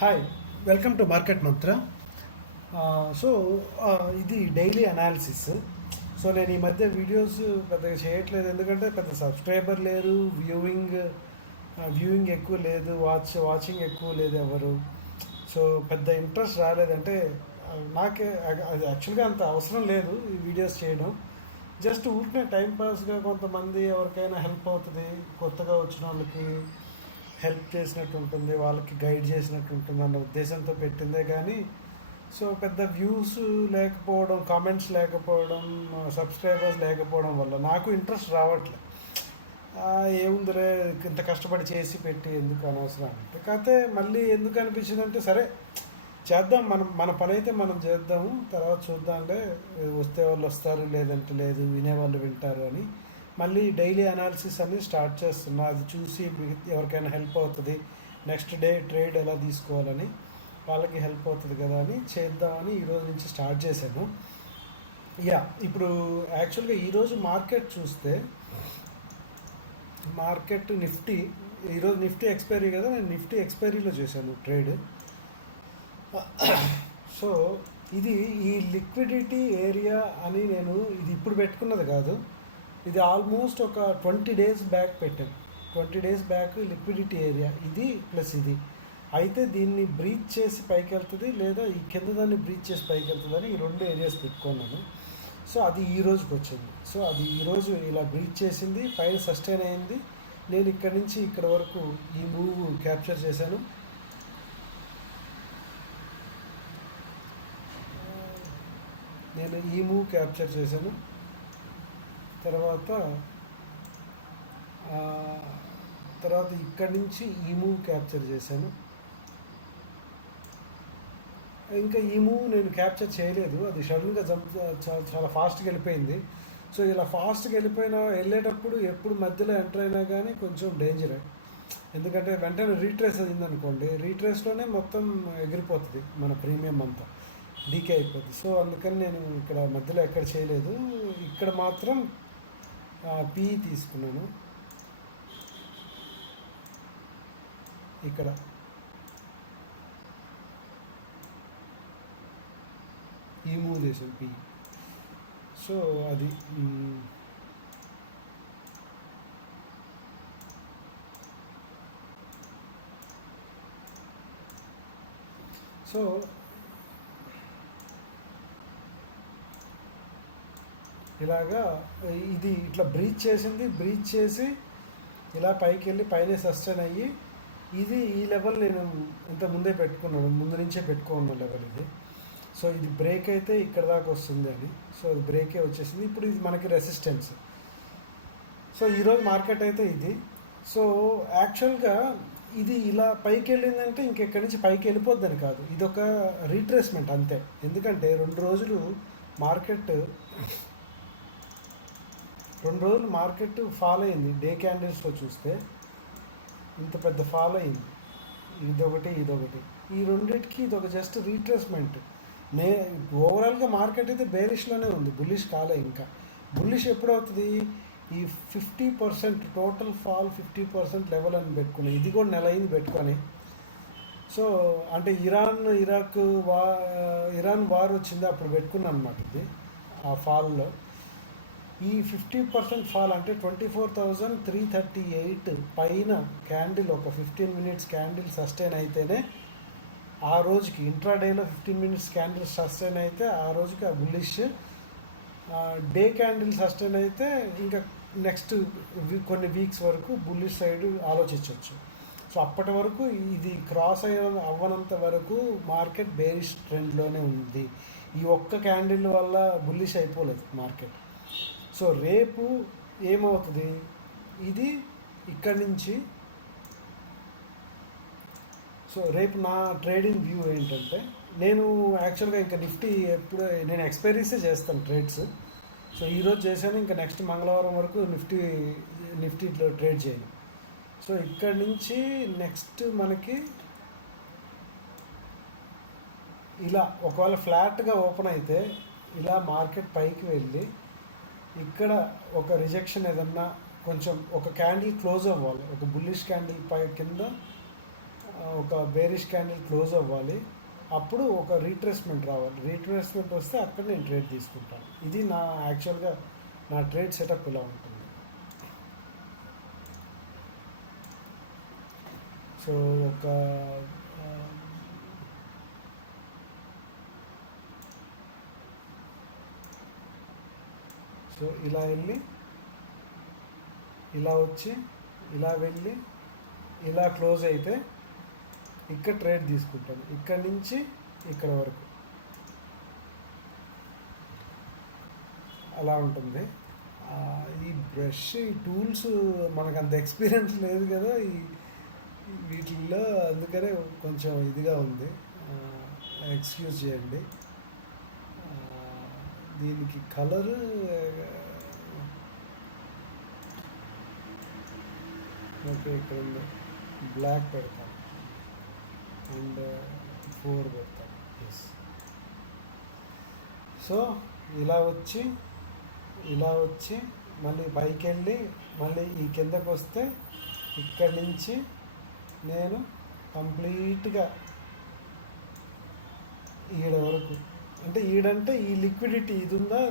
Hi, welcome to market Mantra. So ఇది daily analysis. So నేను ఈ మధ్య వీడియోస్ పెద్దగా చేయట్లేదు, ఎందుకంటే పెద్ద సబ్స్క్రైబర్ లేరు, వ్యూయింగ్ ఎక్కువ లేదు, వాచింగ్ ఎక్కువ లేదు ఎవరు. సో పెద్ద ఇంట్రెస్ట్ రాలేదంటే నాకే అది యాక్చువల్గా అంత అవసరం లేదు ఈ వీడియోస్ చేయడం. జస్ట్ ఊరికే టైంపాస్గా కొంతమంది ఎవరికైనా హెల్ప్ అవుతుంది, కొత్తగా వచ్చిన వాళ్ళకి హెల్ప్ చేసినట్టు ఉంటుంది, వాళ్ళకి గైడ్ చేసినట్టు ఉంటుంది అన్న ఉద్దేశంతో పెట్టిందే కానీ సో పెద్ద వ్యూస్ లేకపోవడం, కామెంట్స్ లేకపోవడం, సబ్స్క్రైబర్స్ లేకపోవడం వల్ల నాకు ఇంట్రెస్ట్ రావట్లేదు. ఏముందిరే ఇంత కష్టపడి చేసి పెట్టి ఎందుకు అనవసరం అంటే, కాకపోతే మళ్ళీ ఎందుకు అనిపించింది అంటే సరే చేద్దాం, మన పని అయితే మనం చేద్దాము, తర్వాత చూద్దాంలే, వస్తే వాళ్ళు వస్తారు లేదంటే లేదు, వినేవాళ్ళు వింటారు అని మళ్ళీ డైలీ అనాలిసిస్ అని స్టార్ట్ చేస్తున్నా. అది చూసి ఎవరికైనా హెల్ప్ అవుతుంది, నెక్స్ట్ డే ట్రేడ్ ఎలా తీసుకోవాలని వాళ్ళకి హెల్ప్ అవుతుంది కదా అని చేద్దామని ఈరోజు నుంచి స్టార్ట్ చేశాను. ఇప్పుడు యాక్చువల్గా ఈరోజు మార్కెట్ చూస్తే, మార్కెట్ నిఫ్టీ, ఈరోజు నిఫ్టీ ఎక్స్పైరీ కదా, నేను నిఫ్టీ ఎక్స్పైరీలో చేశాను ట్రేడ్. సో ఇది ఈ లిక్విడిటీ ఏరియా అని నేను ఇది ఇప్పుడు పెట్టుకున్నది కాదు, ఇది ఆల్మోస్ట్ ఒక 20 days బ్యాక్ పెట్టాను. 20 days బ్యాక్ లిక్విడిటీ ఏరియా ఇది ప్లస్ ఇది అయితే దీన్ని బ్రీచ్ చేసి పైకి వెళ్తుంది, లేదా ఈ కింద దాన్ని బ్రీచ్ చేసి పైకి వెళ్తుంది అని ఈ రెండు ఏరియాస్ పెట్టుకున్నాను. సో అది ఈ రోజుకి వచ్చింది. సో అది ఈరోజు ఇలా బ్రీచ్ చేసింది, పైన సస్టైన్ అయింది. నేను ఇక్కడ నుంచి ఇక్కడ వరకు ఈ మూవ్ క్యాప్చర్ చేశాను. తర్వాత ఇక్కడి నుంచి ఈ మూవ్ క్యాప్చర్ చేశాను. ఇంకా ఈ మూవ్ నేను క్యాప్చర్ చేయలేదు, అది సడన్గా చాలా ఫాస్ట్గా వెళ్ళిపోయింది. సో ఇలా ఫాస్ట్గా వెళ్ళేటప్పుడు ఎప్పుడు మధ్యలో ఎంటర్ అయినా కానీ కొంచెం డేంజరే, ఎందుకంటే వెంటనే రీట్రేస్ అయిందనుకోండి, రీట్రేస్లోనే మొత్తం ఎగిరిపోతుంది, మన ప్రీమియం అంతా డీకే అయిపోతుంది. సో అందుకని నేను ఇక్కడ మధ్యలో ఎక్కడ చేయలేదు, ఇక్కడ మాత్రం పీ తీసుకున్నాను. ఇక్కడ ఈ మూవ్ చేసాను పీ. సో అది సో ఇలాగా ఇది ఇట్లా బ్రీచ్ చేసి ఇలా పైకి వెళ్ళి పైన సస్టైన్ అయ్యి, ఇది ఈ లెవెల్ నేను ఇంత ముందే పెట్టుకున్నాను, ముందు నుంచే పెట్టుకున్న లెవెల్ ఇది. సో ఇది బ్రేక్ అయితే ఇక్కడ దాకా వస్తుంది అని, సో అది బ్రేకే వచ్చేసింది. ఇప్పుడు ఇది మనకి రెసిస్టెన్స్. సో ఈరోజు మార్కెట్ అయితే ఇది. సో యాక్చువల్గా ఇది ఇలా పైకి వెళ్ళిందంటే ఇంకెక్కడి నుంచి పైకి వెళ్ళిపోద్దని కాదు, ఇది ఒక రీట్రేస్మెంట్ అంతే. ఎందుకంటే 2 రోజులు మార్కెట్ ఫాల్ అయింది. డే క్యాండిల్స్లో చూస్తే ఇంత పెద్ద ఫాల్ అయింది, ఇదొకటి. ఈ రెండింటికి ఇది ఒక జస్ట్ రీట్రేస్మెంట్. ఓవరాల్గా మార్కెట్ అయితే బేరిష్లోనే ఉంది, బుల్లిష్ కాలే. ఇంకా బుల్లిష్ ఎప్పుడవుతుంది, ఈ 50% టోటల్ ఫాల్ 50% లెవెల్ అని పెట్టుకుని, ఇది కూడా నెల అయింది పెట్టుకొని. సో అంటే ఇరాన్ వార్ వచ్చింది అప్పుడు పెట్టుకున్నాను అనమాట ఇది. ఆ ఫాల్లో ఈ 50% ఫాల్ అంటే 24,338 పైన క్యాండిల్, ఒక 15 minutes క్యాండిల్ సస్టైన్ అయితేనే ఆ రోజుకి, ఇంట్రాడేలో 15 minutes క్యాండిల్ సస్టైన్ అయితే ఆ రోజుకి ఆ బుల్లిష్. డే క్యాండిల్ సస్టైన్ అయితే ఇంకా నెక్స్ట్ కొన్ని వీక్స్ వరకు బుల్లిష్ సైడ్ ఆలోచించవచ్చు. సో అప్పటి వరకు ఇది క్రాస్ అవ్వనంత వరకు మార్కెట్ బేరిష్ ట్రెండ్లోనే ఉంది. ఈ ఒక్క క్యాండిల్ వల్ల బుల్లిష్ అయిపోలేదు మార్కెట్. సో రేపు ఏమవుతుంది, ఇది ఇక్కడి నుంచి. సో రేపు నా ట్రేడింగ్ వ్యూ ఏంటంటే, నేను యాక్చువల్గా ఇంకా నిఫ్టీ నేను ఎక్స్పైరీసే చేస్తాను ట్రేడ్స్. సో ఈరోజు చేశాను, ఇంకా నెక్స్ట్ మంగళవారం వరకు నిఫ్టీలో ట్రేడ్ చేయను. సో ఇక్కడి నుంచి నెక్స్ట్ మనకి ఇలా ఒకవేళ ఫ్లాట్గా ఓపెన్ అయితే ఇలా మార్కెట్ పైకి వెళ్ళి ఇక్కడ ఒక రిజెక్షన్ ఏదన్నా కొంచెం ఒక క్యాండిల్ క్లోజ్ అవ్వాలి, ఒక బుల్లిష్ క్యాండిల్ పై కింద ఒక బేరిష్ క్యాండిల్ క్లోజ్ అవ్వాలి, అప్పుడు ఒక రీట్రేస్మెంట్ రావాలి. రీట్రేస్మెంట్ వస్తే అక్కడ నేను ట్రేడ్ తీసుకుంటాను. ఇది నా యాక్చువల్గా నా ట్రేడ్ సెటప్ ఇలా ఉంటుంది. సో ఒక సో ఇలా వెళ్ళి ఇలా వచ్చి ఇలా వెళ్ళి ఇలా క్లోజ్ అయితే ఇక్కడ ట్రేడ్ తీసుకుంటాను, ఇక్కడ నుంచి ఇక్కడ వరకు అలా ఉంటుంది. ఈ బ్రష్, ఈ టూల్స్ మనకు అంత ఎక్స్పీరియన్స్ లేదు కదా ఈ వీటిల్లో, అందుకనే కొంచెం ఇదిగా ఉంది, ఎక్స్క్యూజ్ చేయండి. దీనికి కలరు ఓకే, ఇక్కడ ఉంది, బ్లాక్ పెడతాను అండ్ 4 పెడతాను. ఎస్. సో ఇలా వచ్చి మళ్ళీ పైకి వెళ్ళి మళ్ళీ ఈ కిందకు వస్తే ఇక్కడి నుంచి నేను కంప్లీట్గా ఈడ వరకు, అంటే ఈడంటే ఈ లిక్విడిటీ ఇది ఉందా,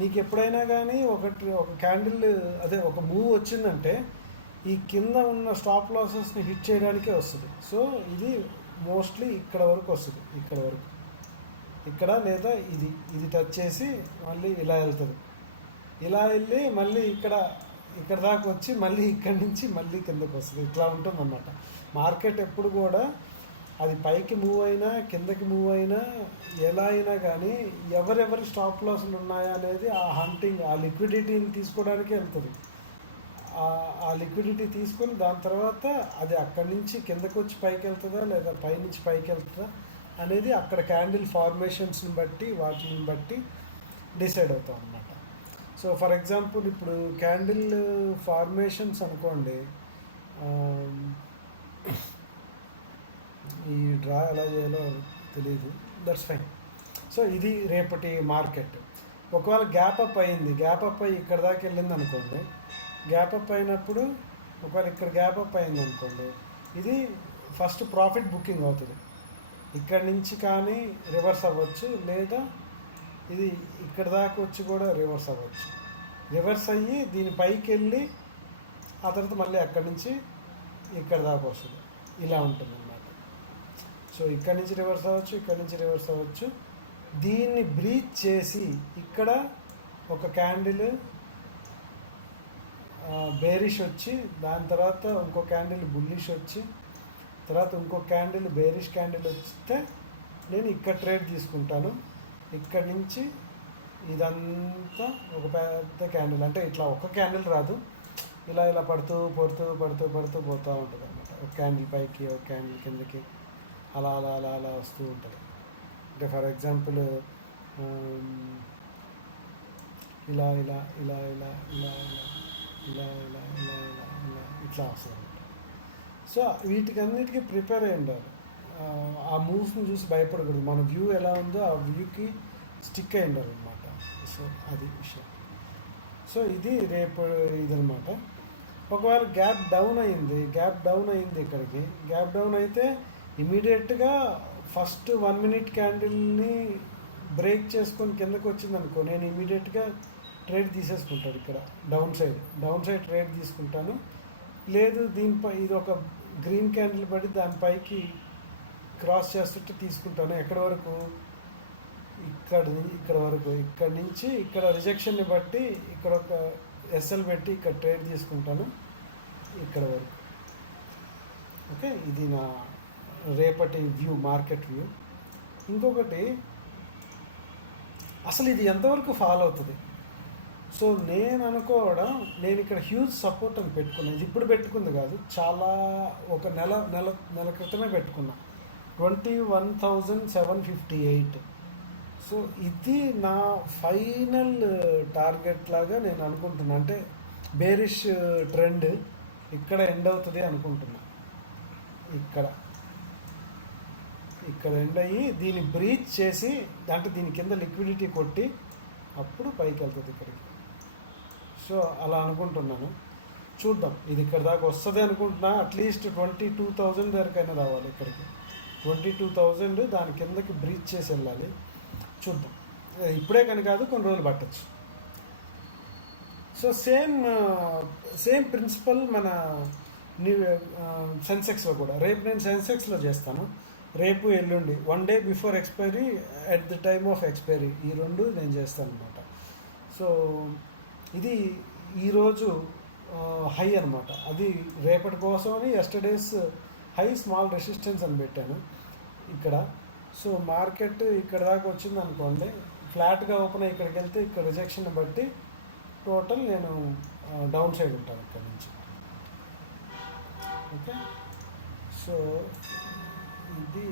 నీకు ఎప్పుడైనా కానీ ఒక క్యాండిల్ అదే ఒక మూవ్ వచ్చిందంటే ఈ కింద ఉన్న స్టాప్ లాసెస్ని హిట్ చేయడానికే వస్తుంది. సో ఇది మోస్ట్లీ ఇక్కడ వరకు వస్తుంది, ఇక్కడ వరకు, ఇక్కడ లేదా ఇది టచ్ చేసి మళ్ళీ ఇలా వెళ్తుంది, ఇలా వెళ్ళి మళ్ళీ ఇక్కడ దాకా వచ్చి మళ్ళీ ఇక్కడి నుంచి మళ్ళీ కిందకు వస్తుంది. ఇట్లా ఉంటుంది అన్నమాట మార్కెట్. ఎప్పుడు కూడా అది పైకి మూవ్ అయినా కిందకి మూవ్ అయినా ఎలా అయినా కానీ ఎవరెవరి స్టాప్ లాస్లు ఉన్నాయా అనేది ఆ హంటింగ్, ఆ లిక్విడిటీని తీసుకోవడానికే వెళ్తుంది. ఆ లిక్విడిటీ తీసుకొని దాని తర్వాత అది అక్కడి నుంచి కిందకు వచ్చి పైకి వెళ్తుందా లేదా పైనుంచి పైకి వెళ్తుందా అనేది అక్కడ క్యాండిల్ ఫార్మేషన్స్ని బట్టి వాటిని బట్టి డిసైడ్ అవుతాం అన్నమాట. సో ఫర్ ఎగ్జాంపుల్ ఇప్పుడు క్యాండిల్ ఫార్మేషన్స్ అనుకోండి, ఈ డ్రా ఎలా చేయాలో తెలియదు, దట్స్ ఫైన్. సో ఇది రేపటి మార్కెట్. ఒకవేళ గ్యాప్ అప్ అయింది, గ్యాప్ అప్ అయ్యి ఇక్కడ దాకా వెళ్ళింది అనుకోండి, గ్యాప్ అప్ అయినప్పుడు ఒకవేళ ఇక్కడ గ్యాప్ అప్ అయింది అనుకోండి, ఇది ఫస్ట్ ప్రాఫిట్ బుకింగ్ అవుతుంది. ఇక్కడి నుంచి కానీ రివర్స్ అవ్వచ్చు, లేదా ఇది ఇక్కడ దాకా వచ్చి కూడా రివర్స్ అవ్వచ్చు. రివర్స్ అయ్యి దీని పైకి వెళ్ళి ఆ తర్వాత మళ్ళీ అక్కడి నుంచి ఇక్కడ దాకా వస్తుంది, ఇలా ఉంటుంది అన్నమాట. సో ఇక్కడి నుంచి రివర్స్ అవ్వచ్చు, ఇక్కడి నుంచి రివర్స్ అవ్వచ్చు. దీన్ని బ్రీచ్ చేసి ఇక్కడ ఒక క్యాండిల్ బేరిష్ వచ్చి, దాని తర్వాత ఇంకో క్యాండిల్ బుల్లిష్ వచ్చి, తర్వాత ఇంకో క్యాండిల్ బేరిష్ క్యాండిల్ వస్తే నేను ఇక్కడ ట్రేడ్ తీసుకుంటాను. ఇక్కడి నుంచి ఇదంతా ఒక పెద్ద క్యాండిల్, అంటే ఇట్లా ఒక క్యాండిల్ రాదు, ఇలా పడుతూ పోతూ ఉంటుంది అన్నమాట. ఒక క్యాండిల్ పైకి, ఒక క్యాండిల్ కిందకి, అలా వస్తూ ఉంటుంది. అంటే ఫర్ ఎగ్జాంపుల్ ఇలా ఇట్లా వస్తుంది అనమాట. సో వీటికన్నిటికీ ప్రిపేర్ అయి ఉండాలి. ఆ మూవ్స్ని చూసి భయపడకూడదు, మన వ్యూ ఎలా ఉందో ఆ వ్యూకి స్టిక్ అయి ఉండాలన్నమాట. సో అది విషయం. సో ఇది రేపు ఇదనమాట. ఒకవేళ గ్యాప్ డౌన్ అయింది ఇక్కడికి, గ్యాప్ డౌన్ అయితే ఇమీడియట్గా ఫస్ట్ 1 minute క్యాండిల్ని బ్రేక్ చేసుకొని కిందకు వచ్చింది అనుకో, నేను ఇమీడియట్గా ట్రేడ్ తీసేసుకుంటాను. ఇక్కడ డౌన్ సైడ్ ట్రేడ్ తీసుకుంటాను. లేదు దీనిపై ఇది ఒక గ్రీన్ క్యాండిల్ పడి దానిపైకి క్రాస్ చేస్తుంటే తీసుకుంటాను. ఎక్కడి వరకు, ఇక్కడ వరకు. ఇక్కడ నుంచి ఇక్కడ రిజెక్షన్ని బట్టి ఇక్కడ ఒక ఎస్ఎల్ పెట్టి ఇక్కడ ట్రేడ్ తీసుకుంటాను ఇక్కడ వరకు. ఓకే, ఇది నా రేపటి వ్యూ, మార్కెట్ వ్యూ. ఇంకొకటి, అసలు ఇది ఎంతవరకు ఫాలో అవుతుంది. సో నేను అనుకోవడం, నేను ఇక్కడ హ్యూజ్ సపోర్ట్ అని పెట్టుకున్నాను. ఇది ఇప్పుడు పెట్టుకుంది కాదు, చాలా ఒక నెల క్రితమే పెట్టుకున్నా, 21,758. సో ఇది నా ఫైనల్ టార్గెట్ లాగా నేను అనుకుంటున్నా. అంటే బేరిష్ ట్రెండ్ ఇక్కడ ఎండ్ అవుతుంది అనుకుంటున్నా. ఇక్కడ ఎండ్ అయ్యి దీన్ని బ్రీచ్ చేసి, అంటే దీని కింద లిక్విడిటీ కొట్టి అప్పుడు పైకి వెళ్తుంది ఇక్కడికి. సో అలా అనుకుంటున్నాను. చూద్దాం. ఇది ఇక్కడ దాకా వస్తుంది అనుకుంటున్నా. అట్లీస్ట్ 22,000 వరకైనా రావాలి ఇక్కడికి. 22,000 దాని కిందకి బ్రీచ్ చేసి వెళ్ళాలి. చూద్దాం. ఇప్పుడే కానీ కాదు, కొన్ని రోజులు పట్టచ్చు. సో సేమ్ ప్రిన్సిపల్ మన సెన్సెక్స్లో కూడా. రేపు నేను సెన్సెక్స్లో చేస్తాను. రేపు ఎల్లుండి 1 day before expiry, at the time of expiry, ఈ రెండు నేను చేస్తాను అనమాట. సో ఇది ఈరోజు హై అనమాట. అది రేపటి కోసమని ఎస్టర్డేస్ హై స్మాల్ రెసిస్టెన్స్ అని పెట్టాను ఇక్కడ. సో మార్కెట్ ఇక్కడ దాకా వచ్చింది అనుకోండి, ఫ్లాట్గా ఓపెన్ అయ్యి ఇక్కడికి వెళ్తే ఇక్కడ రిజెక్షన్ బట్టి టోటల్ నేను డౌన్ సైడ్ ఉంటాను ఇక్కడ నుంచి. ఓకే. సో ఇది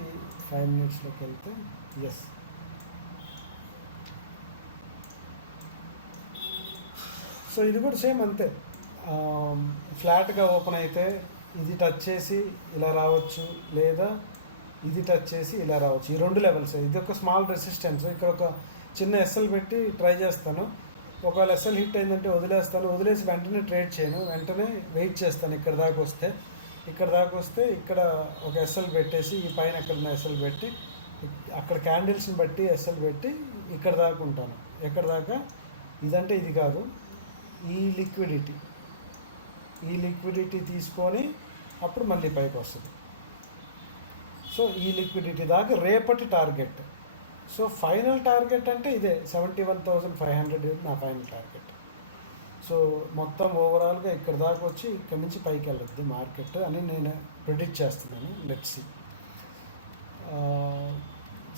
5 మినిట్స్లోకి వెళ్తే ఎస్. సో ఇది కూడా సేమ్ అంతే. ఫ్లాట్గా ఓపెన్ అయితే ఇది టచ్ చేసి ఇలా రావచ్చు, లేదా ఇది టచ్ చేసి ఇలా రావచ్చు. ఈ 2 లెవెల్స్. ఇది ఒక స్మాల్ రెసిస్టెన్స్. ఇక్కడ ఒక చిన్న ఎస్ఎల్ పెట్టి ట్రై చేస్తాను. ఒకవేళ ఎస్ఎల్ హిట్ అయిందంటే వదిలేస్తాను. వదిలేసి వెంటనే ట్రేడ్ చేయను, వెంటనే వెయిట్ చేస్తాను ఇక్కడ దాకా వస్తే. ఇక్కడ ఒక ఎస్ఎల్ పెట్టేసి ఈ పైన ఎక్కడన్నా ఎస్ఎల్ పెట్టి అక్కడ క్యాండిల్స్ని బట్టి ఎస్ఎల్ పెట్టి ఇక్కడ దాకా ఉంటాను. ఎక్కడ దాకా? ఇదంటే ఇది కాదు, ఈ లిక్విడిటీ తీసుకొని అప్పుడు మళ్ళీ పైకి వస్తుంది. సో ఈ లిక్విడిటీ దాకా రేపటి టార్గెట్. సో ఫైనల్ టార్గెట్ అంటే ఇదే 71,500 నా ఫైనల్ టార్గెట్. సో మొత్తం ఓవరాల్గా ఇక్కడ దాకా వచ్చి ఇక్కడ నుంచి పైకి వెళ్ళద్ది మార్కెట్ అని నేను ప్రిడిక్ట్ చేస్తున్నాను. Let's see.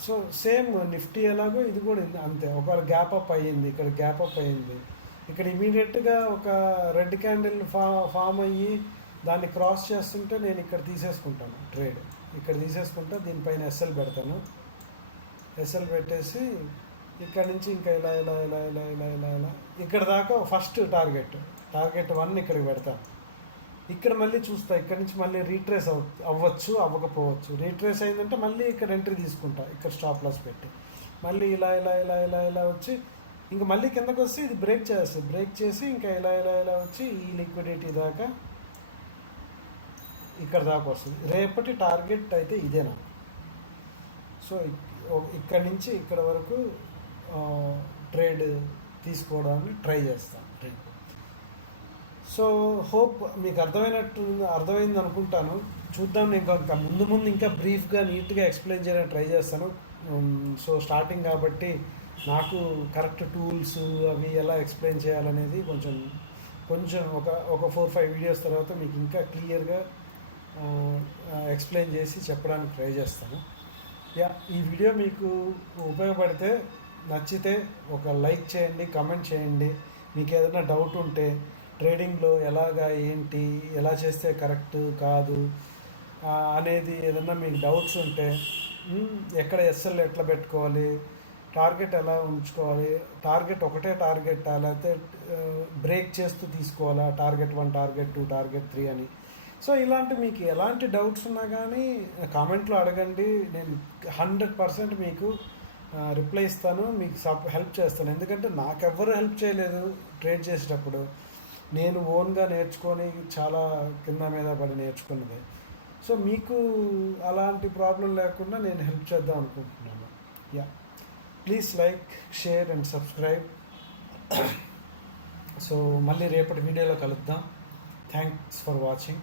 So same Nifty ఎలాగో ఇది కూడా అంతే. ఒకవేళ గ్యాప్ అప్ అయ్యింది, ఇక్కడ గ్యాప్ అప్ అయ్యింది, ఇక్కడ ఇమీడియట్గా ఒక రెడ్ క్యాండిల్ ఫామ్ అయ్యి దాన్ని క్రాస్ చేస్తుంటే నేను ఇక్కడ తీసేసుకుంటాను ట్రేడ్. ఇక్కడ తీసేసుకుంటా, దీనిపైన ఎస్ఎల్ పెడతాను. ఎస్ఎల్ పెట్టేసి ఇక్కడ నుంచి ఇంకా ఇలా ఇలా ఇలా ఇలా ఇలా ఇలా ఇలా ఇక్కడ దాకా ఫస్ట్ టార్గెట్ 1 ఇక్కడికి పెడతాను. ఇక్కడ మళ్ళీ చూస్తా, ఇక్కడ నుంచి మళ్ళీ రీట్రేస్ అవ్వచ్చు, అవ్వకపోవచ్చు. రీట్రేస్ అయిందంటే మళ్ళీ ఇక్కడ ఎంట్రీ తీసుకుంటా, ఇక్కడ స్టాప్ లాస్ పెట్టి మళ్ళీ ఇలా ఇలా ఇలా ఇలా ఇలా వచ్చి ఇంకా మళ్ళీ కిందకు వస్తే ఇది బ్రేక్ చేస్తుంది. బ్రేక్ చేసి ఇంకా ఇలా ఇలా ఇలా వచ్చి ఈ లిక్విడిటీ దాకా ఇక్కడ దాకా వస్తుంది. రేపటి టార్గెట్ అయితే ఇదే నాకు. సో ఇక్కడ నుంచి ఇక్కడ వరకు ట్రేడ్ తీసుకోవడానికి ట్రై చేస్తాను రేపు. సో హోప్ మీకు అర్థమైంది అనుకుంటాను. చూద్దాం. నేను ఇంకా ముందు ఇంకా బ్రీఫ్గా నీట్గా ఎక్స్ప్లెయిన్ చేయడానికి ట్రై చేస్తాను. సో స్టార్టింగ్ కాబట్టి నాకు కరెక్ట్ టూల్స్ అవి ఎలా ఎక్స్ప్లెయిన్ చేయాలనేది కొంచెం ఒక 4-5 వీడియోస్ తర్వాత మీకు ఇంకా క్లియర్గా ఎక్స్ప్లెయిన్ చేసి చెప్పడానికి ట్రై చేస్తాను. ఈ వీడియో మీకు ఉపయోగపడితే, నచ్చితే ఒక లైక్ చేయండి, కమెంట్ చేయండి. మీకు ఏదైనా డౌట్ ఉంటే ట్రేడింగ్లో ఎలాగా ఏంటి, ఎలా చేస్తే కరెక్ట్ కాదు అనేది ఏదైనా మీకు డౌట్స్ ఉంటే, ఎక్కడ ఎస్ఎల్ ఎట్లా పెట్టుకోవాలి, టార్గెట్ ఎలా ఉంచుకోవాలి, టార్గెట్ ఒకటే టార్గెట్ లేకపోతే బ్రేక్ చేస్తూ తీసుకోవాలా, టార్గెట్ 1, టార్గెట్ 2, టార్గెట్ 3 అని. సో ఇలాంటి మీకు ఎలాంటి డౌట్స్ ఉన్నా కానీ కామెంట్లో అడగండి. నేను 100% మీకు రిప్లై ఇస్తాను, మీకు హెల్ప్ చేస్తాను. ఎందుకంటే నాకెవ్వరూ హెల్ప్ చేయలేదు ట్రేడ్ చేసేటప్పుడు. నేను ఓన్గా నేర్చుకొని చాలా కింద మీద పడి నేర్చుకున్నది. సో మీకు అలాంటి ప్రాబ్లం లేకుండా నేను హెల్ప్ చేద్దాం అనుకుంటున్నాను. Please like, share and subscribe. So మళ్ళీ రేపటి వీడియోలో కలుద్దాం. Thanks for watching.